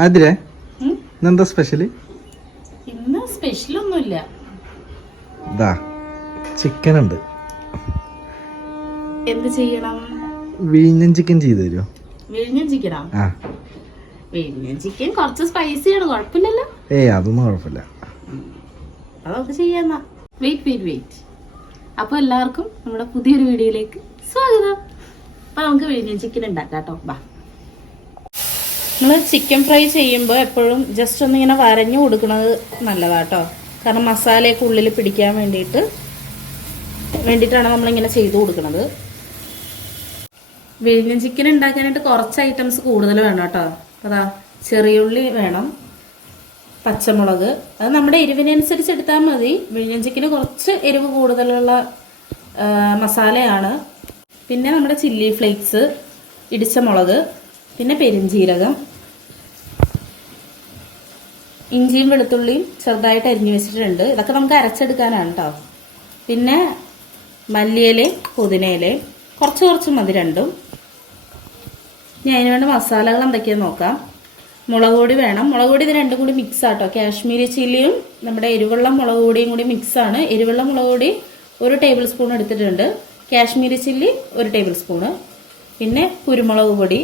ആതിരെ ഇന്നെന്താ സ്പെഷ്യല്? ഇന്ന് സ്പെഷ്യലൊന്നുമില്ല. ചിക്കൻ ഉണ്ട്. എന്ത് ചെയ്യണം? വിഴിഞ്ഞൻ ചിക്കൻ ചെയ്തു തരുമോ? വിഴിഞ്ഞൻ ചിക്കനാ? വിഴിഞ്ഞൻ ചിക്കൻ കുറച്ച് സ്പൈസിയാണ്, കുഴപ്പമില്ലല്ലോ. അതൊന്നും കുഴപ്പമില്ല. അതൊക്കെ ചെയ്യാന്നാ. വെയിറ്റ്. അപ്പൊ എല്ലാവർക്കും നമ്മുടെ പുതിയൊരു വീഡിയോയിലേക്ക് സ്വാഗതം. അപ്പൊ നമുക്ക് വിഴിഞ്ഞൻ ചിക്കൻ ഉണ്ടാക്കാം കേട്ടോ. ബാ, നമ്മൾ ചിക്കൻ ഫ്രൈ ചെയ്യുമ്പോൾ എപ്പോഴും ജസ്റ്റ് ഒന്ന് ഇങ്ങനെ വരഞ്ഞു കൊടുക്കുന്നത് നല്ലതാട്ടോ. കാരണം മസാലയൊക്കെ ഉള്ളിൽ പിടിക്കാൻ വേണ്ടിയിട്ടാണ് നമ്മളിങ്ങനെ ചെയ്തു കൊടുക്കുന്നത്. വിഴിഞ്ഞൻ ചിക്കൻ ഉണ്ടാക്കാനായിട്ട് കുറച്ച് ഐറ്റംസ് കൂടുതൽ വേണം കേട്ടോ. അതാ, ചെറിയ ഉള്ളി വേണം, പച്ചമുളക്, അത് നമ്മുടെ എരിവിനനുസരിച്ച് എടുത്താൽ മതി. വിഴിഞ്ഞൻ ചിക്കന് കുറച്ച് എരിവ് കൂടുതലുള്ള മസാലയാണ്. പിന്നെ നമ്മുടെ ചില്ലി ഫ്ലേക്സ്, ഇടിച്ച മുളക്, പിന്നെ പെരിഞ്ജീരകം, ഇഞ്ചിയും വെളുത്തുള്ളിയും ചെറുതായിട്ട് അരിഞ്ഞു വെച്ചിട്ടുണ്ട്. ഇതൊക്കെ നമുക്ക് അരച്ചെടുക്കാനാണ് കേട്ടോ. പിന്നെ മല്ലിയിലയും പുതിനയിലയും കുറച്ച് മതി രണ്ടും. ഇനി അതിന് വേണ്ട മസാലകൾ എന്തൊക്കെയാന്ന് നോക്കാം. മുളക് പൊടി വേണം. മുളക് പൊടി ഇത് രണ്ടും കൂടി മിക്സ് ആട്ടോ. കാശ്മീരി ചില്ലിയും നമ്മുടെ എരിവെള്ള മുളക് പൊടിയും കൂടി മിക്സാണ്. എരിവെള്ള മുളക് പൊടി 1 ടേബിൾ സ്പൂൺ എടുത്തിട്ടുണ്ട്. Kashmiri chilli 1 table spoon. പിന്നെ കുരുമുളക് പൊടി,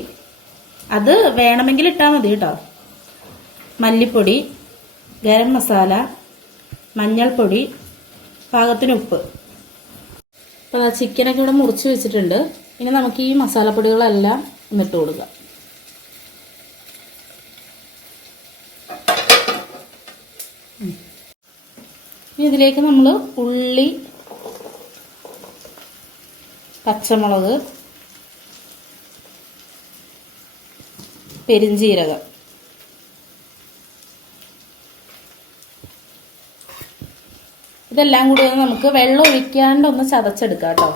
അത് വേണമെങ്കിൽ ഇട്ടാൽ മതി കേട്ടോ. മല്ലിപ്പൊടി, ഗരം മസാല, മഞ്ഞൾപ്പൊടി, പാകത്തിന് ഉപ്പ്. അപ്പോൾ ചിക്കനൊക്കെ ഇവിടെ മുറിച്ച് വെച്ചിട്ടുണ്ട്. ഇനി നമുക്ക് ഈ മസാലപ്പൊടികളെല്ലാം ഒന്നിട്ട് കൊടുക്കാം. ഇതിലേക്ക് നമ്മൾ ഉള്ളി, പച്ചമുളക്, പെരിഞ്ജീരകം, ഇതെല്ലാം കൂടി നമുക്ക് വെള്ളം ഒഴിക്കാണ്ട് ഒന്ന് ചതച്ചെടുക്കാം കേട്ടോ.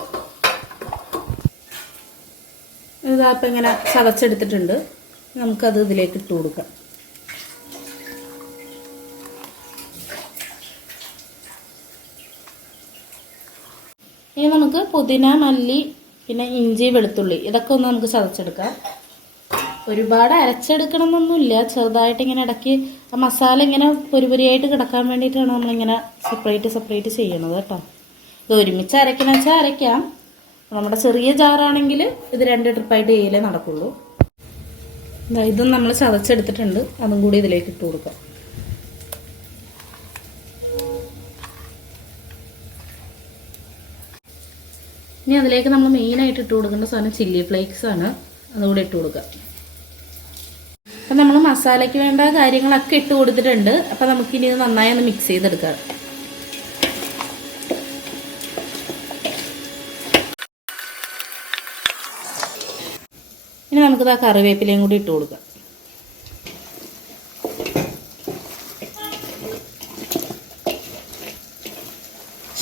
ഇതാപ്പം ഇങ്ങനെ ചതച്ചെടുത്തിട്ടുണ്ട്. നമുക്കത് ഇതിലേക്ക് ഇട്ട് കൊടുക്കാം. ഇനി നമുക്ക് പുതിന, മല്ലി, പിന്നെ ഇഞ്ചി, വെളുത്തുള്ളി, ഇതൊക്കെ ഒന്ന് നമുക്ക് ചതച്ചെടുക്കാം. ഒരുപാട് അരച്ചെടുക്കണം എന്നൊന്നുമില്ല, ചെറുതായിട്ട് ഇങ്ങനെ ഇടയ്ക്ക് ആ മസാല ഇങ്ങനെ പൊരിപൊരിയായിട്ട് കിടക്കാൻ വേണ്ടിയിട്ടാണ് നമ്മളിങ്ങനെ സെപ്പറേറ്റ് ചെയ്യണത് കേട്ടോ. ഇത് ഒരുമിച്ച് അരയ്ക്കണമെന്ന് വെച്ചാൽ അരയ്ക്കാം. നമ്മുടെ ചെറിയ ജാറാണെങ്കിൽ ഇത് 2 ട്രിപ്പായിട്ട് ചെയ്യലേ നടക്കുള്ളൂ. ഇതും നമ്മൾ ചതച്ചെടുത്തിട്ടുണ്ട്, അതും കൂടി ഇതിലേക്ക് ഇട്ട് കൊടുക്കാം. ഇനി അതിലേക്ക് നമ്മൾ മെയിനായിട്ട് ഇട്ട് കൊടുക്കേണ്ട സാധനം ചില്ലി ഫ്ലേക്സ് ആണ്. അതുകൂടി ഇട്ട് കൊടുക്കാം. അപ്പം നമ്മൾ മസാലയ്ക്ക് വേണ്ട കാര്യങ്ങളൊക്കെ ഇട്ട് കൊടുത്തിട്ടുണ്ട്. അപ്പം നമുക്കിനി ഇത് നന്നായി ഒന്ന് മിക്സ് ചെയ്തെടുക്കാം. ഇനി നമുക്കിത് ആ കറിവേപ്പിലയും കൂടി ഇട്ട് കൊടുക്കാം.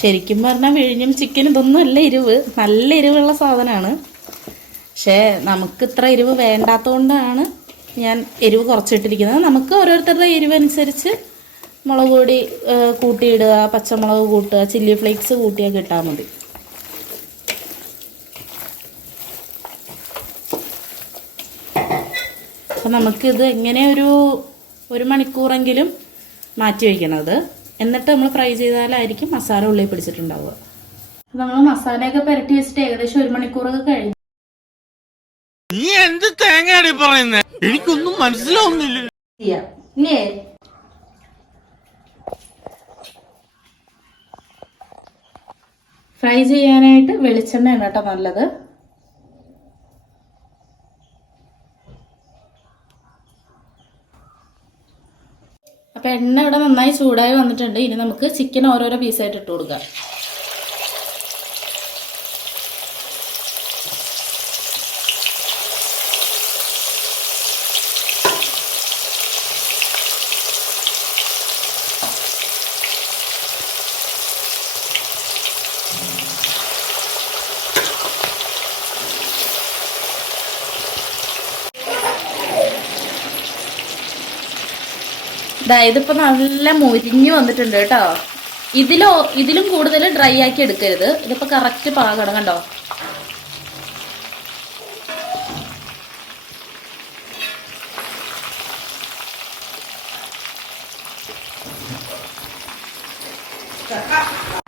ശരിക്കും പറഞ്ഞാൽ വിഴിഞ്ഞം ചിക്കൻ ഇതൊന്നും അല്ല എരിവ്, നല്ല എരിവുള്ള സാധനമാണ്. പക്ഷേ നമുക്ക് ഇത്ര എരിവ് വേണ്ടാത്തതുകൊണ്ടാണ് ഞാൻ എരിവ് കുറച്ചിട്ടിരിക്കുന്നത്. നമുക്ക് ഓരോരുത്തരുടെ എരിവ് അനുസരിച്ച് മുളക് പൊടി കൂട്ടിയിടുക, പച്ചമുളക് കൂട്ടുക, ചില്ലി ഫ്ലേക്സ് കൂട്ടിയൊക്കെ ഇട്ടാൽ മതി. അപ്പം നമുക്കിത് എങ്ങനെ ഒരു മണിക്കൂറെങ്കിലും മാറ്റി വയ്ക്കണത്. എന്നിട്ട് നമ്മൾ ഫ്രൈ ചെയ്താലായിരിക്കും മസാല ഉള്ളിൽ പിടിച്ചിട്ടുണ്ടാവുക. നമ്മൾ മസാലയൊക്കെ പുരട്ടി വെച്ചിട്ട് ഏകദേശം 1 മണിക്കൂറൊക്കെ കഴിഞ്ഞു. നീ എന്ത് തേങ്ങയാടി പറയുന്നേ? എനിക്കൊന്നും മനസ്സിലാവുന്നില്ല. ഫ്രൈ ചെയ്യാനായിട്ട് വെളിച്ചെണ്ണയാണ് കേട്ടോ നല്ലത്. അപ്പൊ എണ്ണ ഇവിടെ നന്നായി ചൂടായി വന്നിട്ടുണ്ട്. ഇനി നമുക്ക് ചിക്കൻ ഓരോരോ പീസായിട്ട് ഇട്ട് കൊടുക്കാം. ഇതിപ്പോ നല്ല മൊരിഞ്ഞു വന്നിട്ടുണ്ട് കേട്ടോ. ഇതിലും കൂടുതൽ ഡ്രൈ ആക്കി എടുക്കരുത്. ഇതിപ്പോ കറക്റ്റ് പാകണം കണ്ടോ.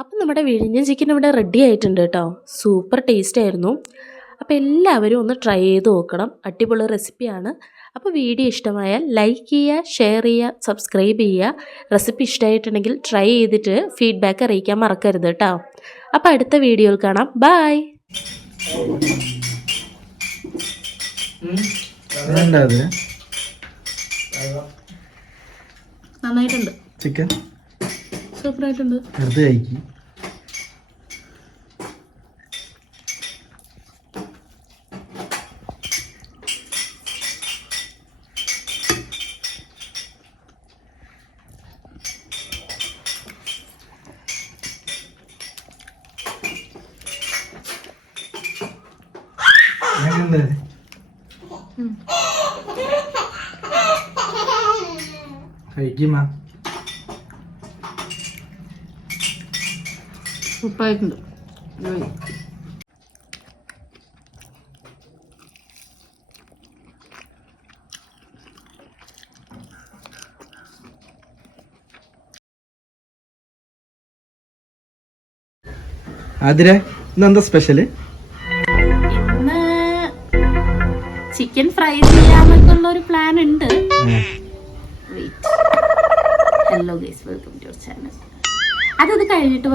അപ്പം നമ്മുടെ വിഴിഞ്ഞ ചിക്കൻ ഇവിടെ റെഡി ആയിട്ടുണ്ട് കേട്ടോ. സൂപ്പർ ടേസ്റ്റ് ആയിരുന്നു. അപ്പോൾ എല്ലാവരും ഒന്ന് ട്രൈ ചെയ്ത് നോക്കണം. അടിപൊളി റെസിപ്പിയാണ്. അപ്പോൾ വീഡിയോ ഇഷ്ടമായാൽ ലൈക്ക് ചെയ്യുക, ഷെയർ ചെയ്യുക, സബ്സ്ക്രൈബ് ചെയ്യുക. റെസിപ്പി ഇഷ്ടമായിട്ടുണ്ടെങ്കിൽ ട്രൈ ചെയ്തിട്ട് ഫീഡ്ബാക്ക് അറിയിക്കാൻ മറക്കരുത് കേട്ടോ. അപ്പോൾ അടുത്ത വീഡിയോയിൽ കാണാം. ബൈ. നന്നായിട്ടുണ്ട്. ചിക്കൻ സൂപ്പറായിട്ടുണ്ട്. അടുത്ത് കഴിക്കി. കഴിക്കുമാ. സൂപ്പറായിട്ടുണ്ട്. അതിരെ ഇന്നെന്താ സ്പെഷ്യല്? ഇന്ന് ചിക്കൻ ഫ്രൈ ചെയ്യാന്നൊക്കെ ഉള്ള ഒരു പ്ലാൻ ഉണ്ട്. Hello guys, welcome to our channel. അതത് കഴിഞ്ഞിട്ട്